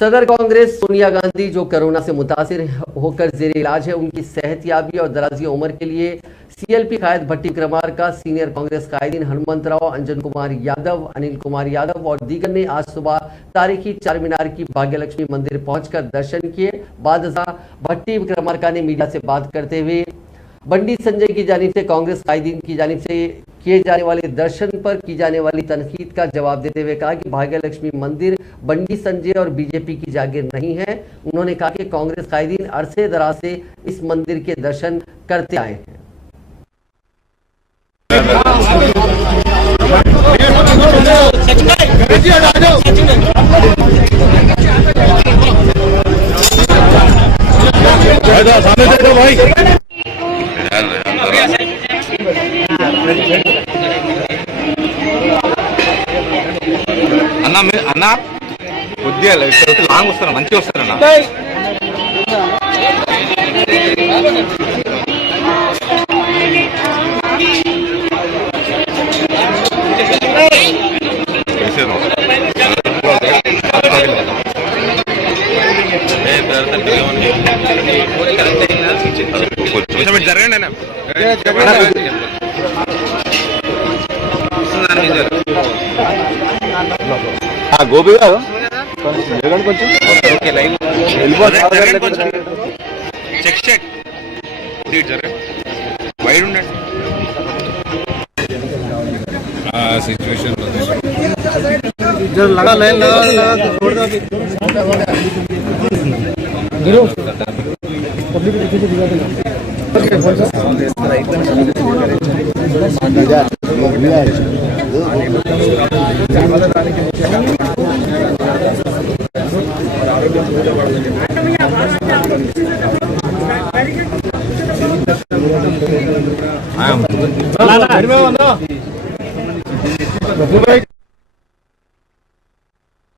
सदर कांग्रेस सोनिया गांधी जो कोरोना से मुतासिर होकर जेर इलाज है, उनकी सेहतयाबी और दराजी उम्र के लिए सीएलपी कायद भट्टी विक्रमार्का, सीनियर कांग्रेस कायदीन हनुमंत राव, अंजन कुमार यादव, अनिल कुमार यादव और दीगर ने आज सुबह तारीखी चार मीनार की भाग्यलक्ष्मी मंदिर पहुंचकर दर्शन किए। बाद भट्टी विक्रमार्का ने मीडिया से बात करते हुए बंडी संजय की जानिब से कांग्रेस कायदीन की जानिब से किए जाने वाले दर्शन पर की जाने वाली तनकीद का जवाब देते हुए कहा कि भाग्यलक्ष्मी मंदिर बंडी संजय और बीजेपी की जागीर नहीं है। उन्होंने कहा कि कांग्रेस कायदीन अरसे दराज से इस मंदिर के दर्शन करते आए हैं। అన్న కొద్దిగా లాంగ్ వస్తారా, మంచిగా వస్తారన్నా. కొంచెం జరగండి అన్న. గోపి గారు కొంచెం చెక్ చెక్ వైడ్ ఉండండి. सिचुएशन लगा लाइन लगा छोड़ दो. गिरो पब्लिक के पीछे दिखा देना. I am.